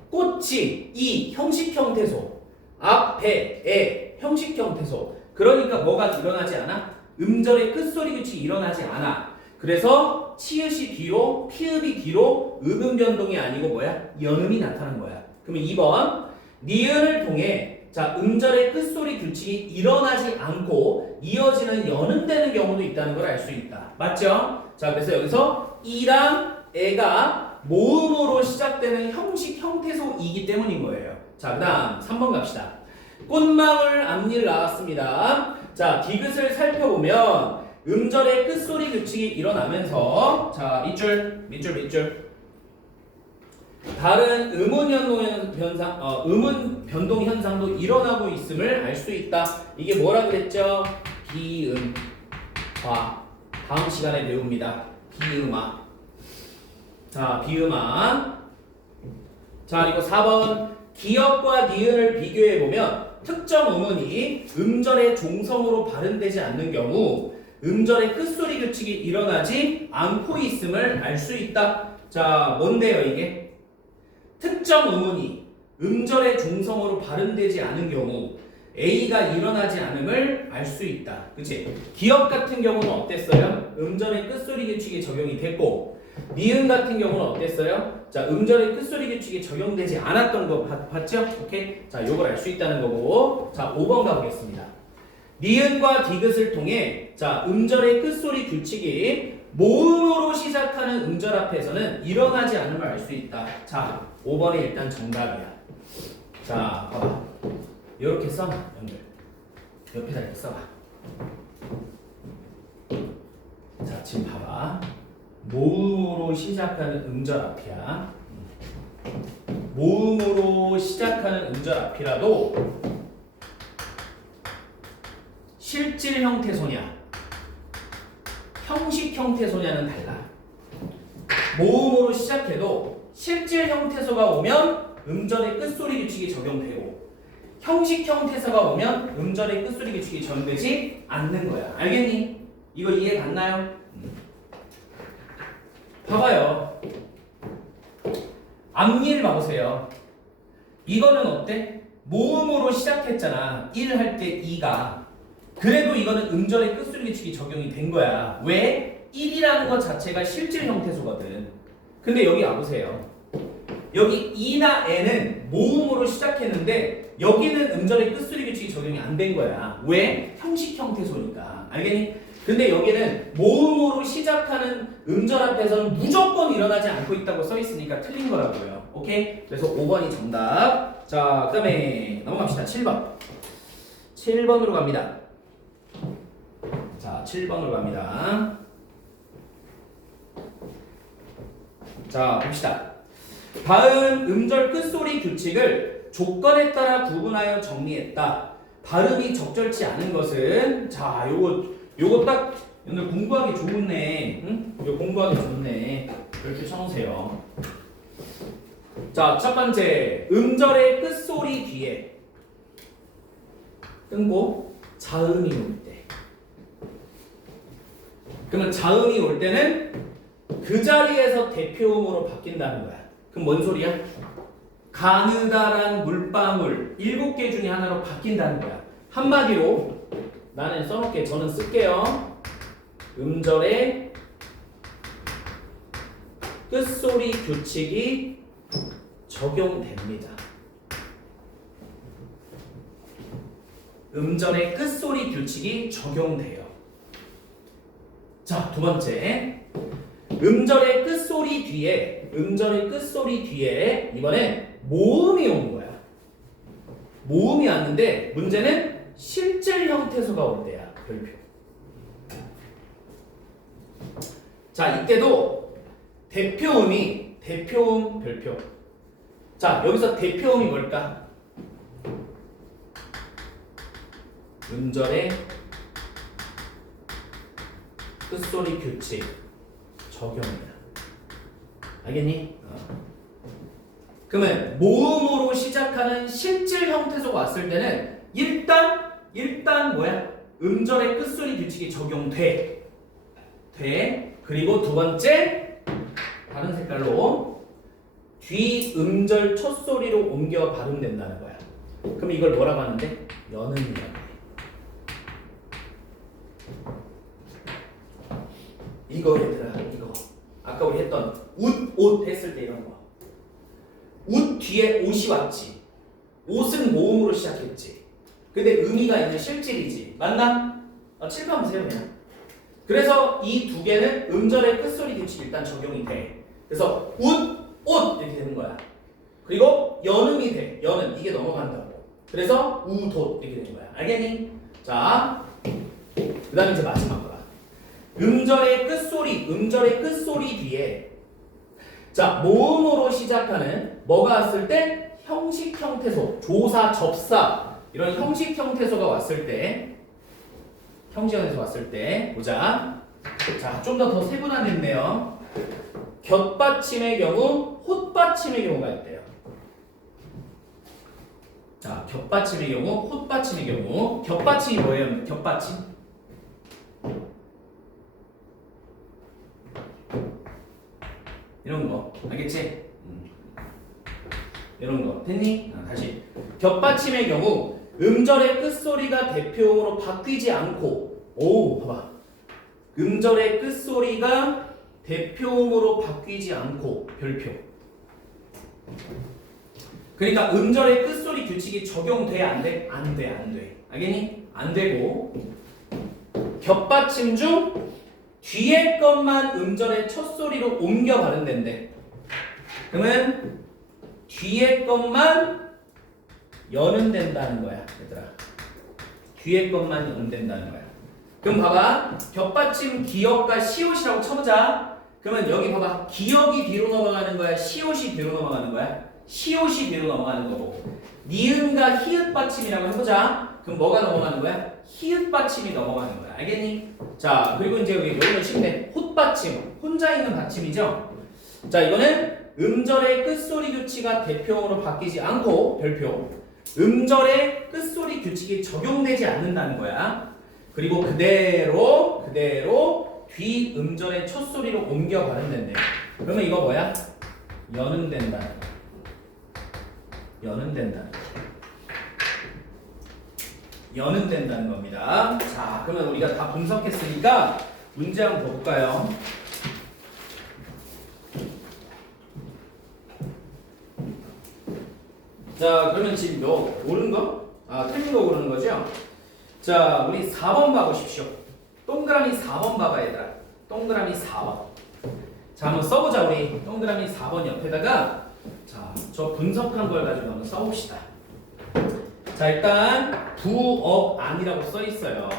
꽃이 이 형식 형태소, 앞에 에 형식 형태소. 그러니까 뭐가 일어나지 않아? 음절의 끝소리 규칙이 일어나지 않아. 그래서 치읓이 뒤로, 피읒이 뒤로 음음 변동이 아니고 뭐야? 연음이 나타난 거야. 그러면 2번. 니은을 통해 자, 음절의 끝소리 규칙이 일어나지 않고 이어지는 연음되는 경우도 있다는 걸 알 수 있다. 맞죠? 자, 그래서 여기서 이랑 애가 모음으로 시작되는 형식 형태소이기 때문인 거예요. 자, 그 다음 3번 갑시다. 꽃망울 앞니를 나왔습니다. 자, 디귿을 살펴보면 음절의 끝소리 규칙이 일어나면서, 자, 밑줄 다른 음운 변동 현상도 일어나고 있음을 알 수 있다. 이게 뭐라 그랬죠? 비음화. 다음 시간에 배웁니다. 비음화. 자, 비음화. 자, 그리고 4번. 기역과 니은을 비교해 보면 특정 음운이 음절의 종성으로 발음되지 않는 경우 음절의 끝소리 규칙이 일어나지 않고 있음을 알 수 있다. 자, 뭔데요 이게? 특정 음운이 음절의 종성으로 발음되지 않은 경우 A가 일어나지 않음을 알 수 있다. 그치? 기역 같은 경우는 어땠어요? 음절의 끝소리 규칙이 적용이 됐고, 니은 같은 경우는 어땠어요? 자, 음절의 끝소리 규칙이 적용되지 않았던 거 봤죠? 오케이? 자, 요걸 알 수 있다는 거고. 자, 5번 가보겠습니다. 니은과 디귿을 통해 자, 음절의 끝소리 규칙이 모음으로 시작하는 음절 앞에서는 일어나지 않은 걸 알 수 있다. 자, 5번이 일단 정답이야. 자, 봐봐. 이렇게 써봐, 연결. 옆에다 이렇게 써봐. 자, 지금 봐봐. 모음으로 시작하는 음절 앞이야. 모음으로 시작하는 음절 앞이라도 실질 형태 소냐, 형식 형태 소냐는 달라. 모음으로 시작해도 실질 형태소가 오면 음절의 끝소리 규칙이 적용되고 형식 형태소가 오면 음절의 끝소리 규칙이 적용되지 않는 거야. 알겠니? 이거 이해 갔나요? 봐봐요. 앞일 봐보세요. 이거는 어때? 모음으로 시작했잖아. 1 할 때 2가. 그래도 이거는 음절의 끝소리 규칙이 적용이 된 거야. 왜? 1이라는 것 자체가 실질 형태소거든. 근데 여기 와보세요. 여기 E나 N은 모음으로 시작했는데 여기는 음절의 끝소리 규칙이 적용이 안 된 거야. 왜? 형식 형태소니까. 알겠니? 근데 여기는 모음으로 시작하는 음절 앞에서는 무조건 일어나지 않고 있다고 써 있으니까 틀린 거라고요. 오케이? 그래서 5번이 정답. 자, 그 다음에 넘어갑시다. 7번. 7번으로 갑니다. 자, 7번으로 갑니다. 자, 봅시다. 다음 음절 끝소리 규칙을 조건에 따라 구분하여 정리했다. 발음이 적절치 않은 것은, 자, 요거 딱 오늘 공부하기 좋네. 응? 이거 공부하기 좋네. 이렇게 쳐놓으세요. 자, 첫 번째 음절의 끝소리 뒤에 끊고 자음이 올 때. 그러면 자음이 올 때는 그 자리에서 대표음으로 바뀐다는 거야. 그럼 뭔 소리야? 가느다란 물방울 7개 중에 하나로 바뀐다는 거야. 한마디로 나는 써놓을게. 저는 쓸게요. 음절의 끝소리 규칙이 적용됩니다. 음절의 끝소리 규칙이 적용돼요. 자, 두 번째. 음절의 끝소리 뒤에 이번엔 모음이 온 거야. 모음이 왔는데 문제는 실질 형태소가 올 때야. 별표. 자, 이때도 대표음 별표. 자, 여기서 대표음이 뭘까? 음절의 끝소리 규칙 적용이야. 알겠니? 그러면 모음으로 시작하는 실질 형태소가 왔을 때는 일단 뭐야? 음절의 끝소리 규칙이 적용돼. 그리고 두 번째 다른 색깔로 뒤 음절 첫 소리로 옮겨 발음된다는 거야. 그럼 이걸 뭐라고 하는데? 연음이라고 해. 이거 얘들아, 이거 아까 우리 했던 옷 했을 때 이런 거. 옷 뒤에 옷이 왔지. 옷은 모음으로 시작했지. 근데 의미가 있는 실질이지. 맞나? 칠판 보세요 그냥. 그래서 이 두 개는 음절의 끝소리 규칙이 일단 적용이 돼. 그래서 옷 이렇게 되는 거야. 그리고 연음이 돼. 연음 이게 넘어간다고. 그래서 우돛 이렇게 되는 거야. 알겠니? 자, 그 다음에 이제 마지막 거야. 음절의 끝소리 뒤에 자, 모음으로 시작하는 뭐가 왔을 때? 형식 형태소, 조사, 접사 이런 형식 형태소가 왔을 때 보자. 자, 좀 더 세분화됐네요. 곁받침의 경우, 홑받침의 경우가 있대요. 자, 곁받침의 경우, 홑받침의 경우. 곁받침이 뭐예요? 곁받침? 이런 거 알겠지? 이런 거 됐니? 다시 겹받침의 경우 음절의 끝소리가 대표음으로 바뀌지 않고 봐봐 음절의 끝소리가 대표음으로 바뀌지 않고 별표. 그러니까 음절의 끝소리 규칙이 적용돼 안 돼? 안 돼. 알겠니? 안 되고 겹받침 중 뒤에 것만 음절의 첫 소리로 옮겨 발음된대. 그러면 뒤에 것만 연음된다는 거야, 얘들아. 뒤에 것만 연음된다는 거야. 그럼 봐봐, 겹받침 기역과 시옷이라고 쳐보자. 그러면 여기 봐봐, 기역이 뒤로 넘어가는 거야, 시옷이 뒤로 넘어가는 거야? 시옷이 뒤로 넘어가는 거고, 니은과 히읗 받침이라고 해보자. 그럼 뭐가 넘어가는 거야? 히읗 받침이 넘어가는 거야. 알겠니? 자, 그리고 이제 여기는 쉽네. 홑 받침, 혼자 있는 받침이죠. 자, 이거는 음절의 끝소리 규칙가 대표로 바뀌지 않고 별표. 음절의 끝소리 규칙이 적용되지 않는다는 거야. 그리고 그대로 뒤 음절의 첫 소리로 옮겨 발음된대. 그러면 이거 뭐야? 연음된다. 연음된다는 겁니다. 자, 그러면 우리가 다 분석했으니까 문제 한번 볼까요? 자, 그러면 지금 너 옳은 거? 틀린 거 고르는 거죠? 자, 우리 4번 봐보십시오. 동그라미 4번 봐봐, 얘들아. 동그라미 4번. 자, 한번 써보자, 우리. 동그라미 4번 옆에다가 자, 저 분석한 걸 가지고 한번 써봅시다. 자, 일단 부업 안이라고 써 있어요.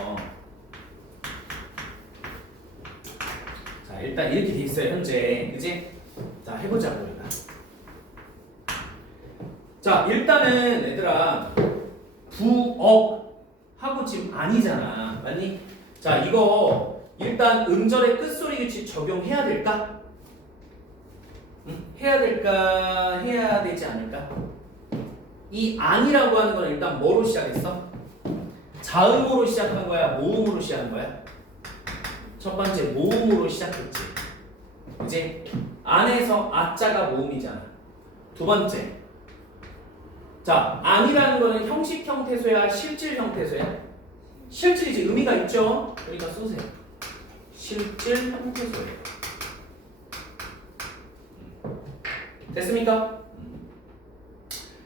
자, 일단 이렇게 돼 있어요, 현재. 그지? 자, 해보자고, 우리가. 자, 일단은 얘들아, 부업 하고 지금 아니잖아. 맞니? 자, 이거 일단 음절의 끝소리 규칙 적용해야 될까? 해야 될까? 해야 되지 않을까? 이 아니라고 하는 건 일단 뭐로 시작했어? 자음으로 시작한 거야? 모음으로 시작한 거야? 첫 번째 모음으로 시작했지. 이제 안에서 아자가 모음이잖아. 두 번째, 자, 아니라는 거는 형식 형태소야? 실질 형태소야? 실질이지. 의미가 있죠? 그러니까 쏘세요. 실질 형태소예요. 됐습니까?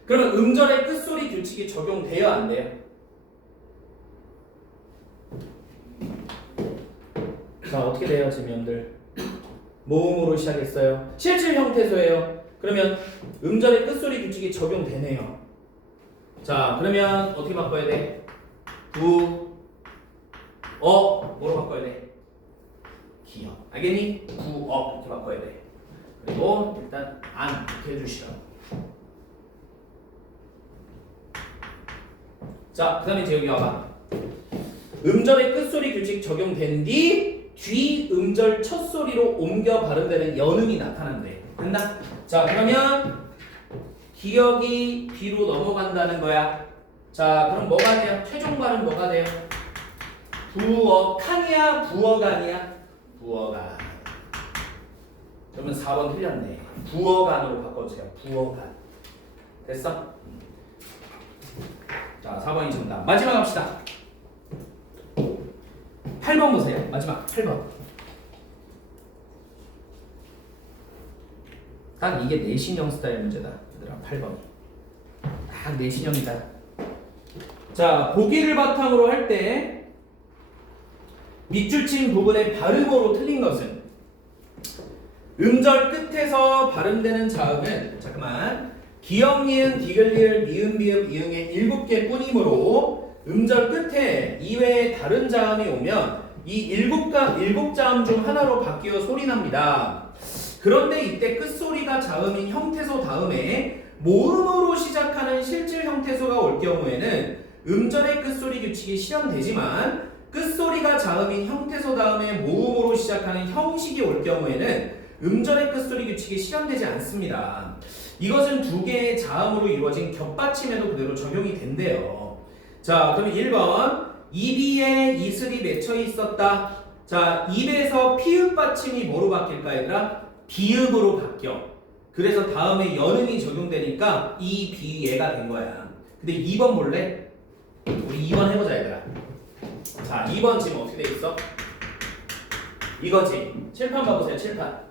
그러면 음절의 끝소리 규칙이 적용돼야 안 돼요? 자, 어떻게 돼요, 지면들? 모음으로 시작했어요. 실질 형태소예요. 그러면 음절의 끝소리 규칙이 적용되네요. 자, 그러면 어떻게 바꿔야 돼? 뭐로 바꿔야 돼? 기역. 알겠니? 이렇게 바꿔야 돼. 그리고 일단 안 이렇게 해주시라고. 자, 그 다음에 이제 여기 와봐. 음절의 끝소리 규칙 적용된 뒤 음절 첫 소리로 옮겨 발음되는 연음이 나타난대. 된다? 자, 그러면 기역이 뒤로 넘어간다는 거야. 자, 그럼 뭐가 돼요? 최종 발음 뭐가 돼요? 부어간이야? 부어간이야? 부어간. 그러면 4번 틀렸네. 부어간으로 바꿔주세요. 부어간. 됐어? 자, 4번이 정답. 마지막 합시다. 8번 보세요. 마지막 8번. 딱 이게 내신형 스타일 문제다. 얘들아, 8번이. 딱 내신형이다. 자, 보기를 바탕으로 할 때 밑줄 친 부분의 발음으로 틀린 것은 음절 끝에서 발음되는 자음은 잠깐만 기역, 니은, 디귿, 리을, 미음, 비읍, 이응의 7개 뿐이므로 음절 끝에 이외에 다른 자음이 오면 이 7자음 중 하나로 바뀌어 소리납니다. 그런데 이때 끝소리가 자음인 형태소 다음에 모음으로 시작하는 실질 형태소가 올 경우에는 음절의 끝소리 규칙이 실현되지만 끝소리가 자음인 형태소 다음에 모음으로 시작하는 형식이 올 경우에는 음절의 끝소리 규칙이 실현되지 않습니다. 이것은 두 개의 자음으로 이루어진 겹받침에도 그대로 적용이 된대요. 자, 그럼 1번 입이에 이슬이 맺혀 있었다. 자, 입에서 피읍 받침이 뭐로 바뀔까 얘들아? 비읍으로 바뀌어. 그래서 다음에 연음이 적용되니까 이 비예가 된 거야. 근데 2번 볼래? 우리 2번 해보자 얘들아. 자, 2번 지금 어떻게 돼 있어? 이거지. 칠판 봐보세요. 칠판.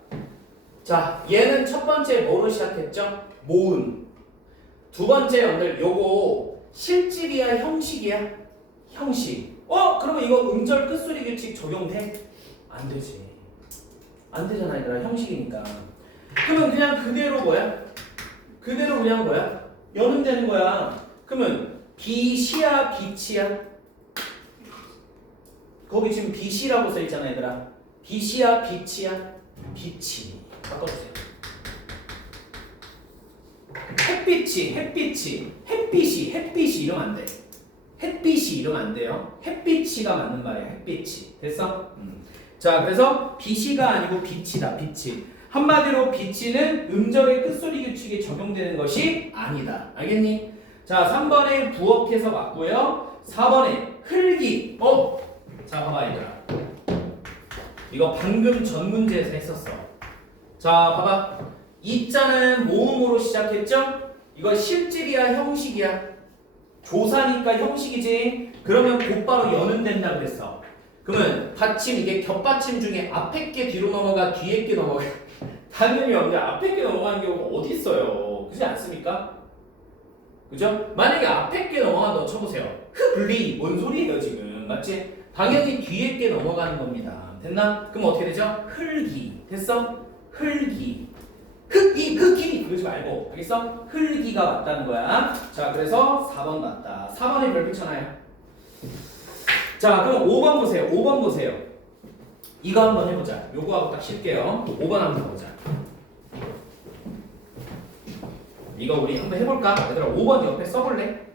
자, 얘는 첫 번째 뭐로 시작했죠? 모음. 두 번째 여러분들 요거 실질이야 형식이야? 형식. 그러면 이거 음절 끝소리 규칙 적용돼? 안 되지. 안 되잖아, 얘들아. 형식이니까. 그러면 그냥 그대로 뭐야? 그대로 그냥 뭐야? 여는 되는 거야. 그러면 빛이야, 빛이야? 거기 지금 빛이라고 써 있잖아, 얘들아. 빛이야, 빛이야? 빛이. 바꿔주세요. 햇빛이 이러면 안 돼. 햇빛이 이러면 안 돼요. 햇빛이가 맞는 말이야. 햇빛이. 됐어? 자, 그래서 빛이가 아니고 빛이다. 빛이. 한마디로 빛이는 음절의 끝소리 규칙이 적용되는 것이 아니다. 알겠니? 자, 3번에 부업해서 맞고요. 4번에 흘기. 자, 봐봐, 얘들아. 이거 방금 전 문제에서 했었어. 자, 봐봐. 이자는 모음으로 시작했죠? 이거 실질이야, 형식이야? 조사니까 형식이지. 그러면 곧바로 여는 된다 그랬어. 그러면 받침, 이게 겹받침 중에 앞에 게 뒤로 넘어가, 뒤에 게 넘어가. 당연히 없는데 앞에 게 넘어가는 경우가 어디 있어요? 그렇지 않습니까? 그죠? 만약에 앞에 게 넘어간다고 쳐보세요. 흡리, 뭔 소리예요 지금? 맞지? 당연히 뒤에 게 넘어가는 겁니다. 됐나? 그럼 어떻게 되죠? 흘기. 됐어? 흘기. 흑기 그러지 말고. 알겠어? 흘기가 맞다는 거야. 자, 그래서 4번 맞다. 4번에 별표 쳐놔요. 자, 그럼 5번 보세요. 5번 보세요. 이거 한번 해보자. 요거하고 딱 쉴게요. 5번 한번 해보자. 이거 우리 한번 해볼까? 얘들아 5번 옆에 써볼래?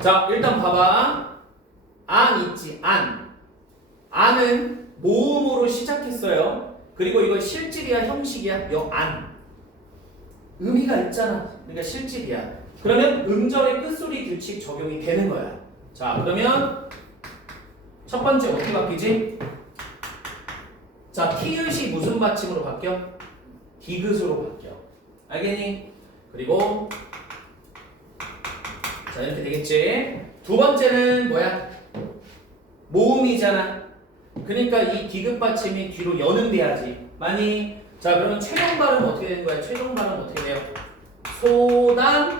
자, 일단 봐봐. 안 있지, 안. 안은 모음으로 시작했어요. 그리고 이거 실질이야, 형식이야? 요 안. 의미가 있잖아. 그러니까 실질이야. 그러면 음절의 끝소리 규칙 적용이 되는 거야. 자, 그러면 첫 번째 어떻게 바뀌지? 자, 티읕이 무슨 받침으로 바뀌어? 디귿으로 바뀌어. 알겠니? 그리고 자, 이렇게 되겠지? 두 번째는 뭐야? 모음이잖아. 그러니까 이 디귿 받침이 뒤로 여는 돼야지. 많이. 자, 그러면 최종 발음 어떻게 되는 거야? 최종 발음 어떻게 돼요? 소단에서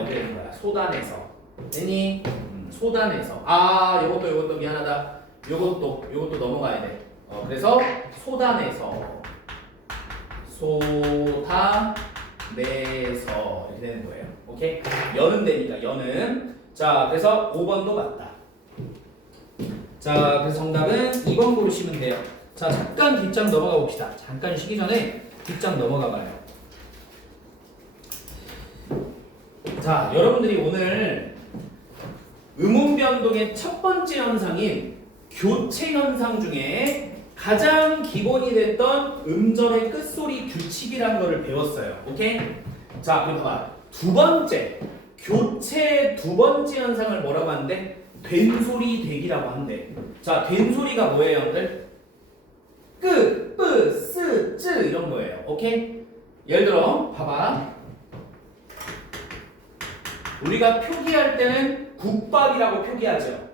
이렇게 되는 거야. 소단에서. 됐니? 소단에서. 아, 요것도 미안하다. 요것도 넘어가야 돼. 그래서 소단에서 이렇게 되는 거예요. 오케이? 여는 되니까 여는. 자, 그래서 5번도 맞다. 자, 그래서 정답은 2번 고르시면 돼요. 자, 잠깐 뒷장 넘어가 봅시다. 잠깐 쉬기 전에 뒷장 넘어가 봐요. 자, 여러분들이 오늘 음운 변동의 첫 번째 현상인 교체 현상 중에 가장 기본이 됐던 음절의 끝소리 규칙이라는 거를 배웠어요. 오케이? 자, 그럼 봐봐. 두 번째, 교체 두 번째 현상을 뭐라고 하는데? 된소리 대기라고 한대. 자, 된소리가 뭐예요, 여러분들? 끄, 뿌, 쓰, 쯔 이런 거예요. 오케이? 예를 들어 봐봐. 우리가 표기할 때는 국밥이라고 표기하죠.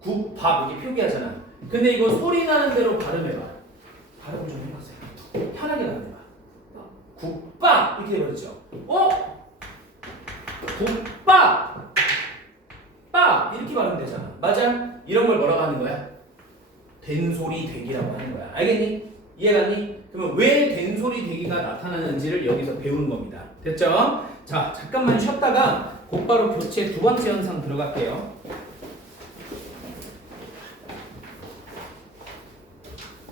국밥 이렇게 표기하잖아. 근데 이거 소리 나는 대로 발음해봐. 발음 좀 해보세요. 편하게 발음해봐. 국밥 이렇게 해버리죠. 국밥 빠 이렇게 발음되잖아. 맞아? 이런 걸 뭐라고 하는 거야? 된소리 대기라고 하는 거야. 알겠니? 이해갔니? 그러면 왜 된소리 대기가 나타나는지를 여기서 배우는 겁니다. 됐죠? 자, 잠깐만 쉬었다가 곧바로 교체 두 번째 현상 들어갈게요.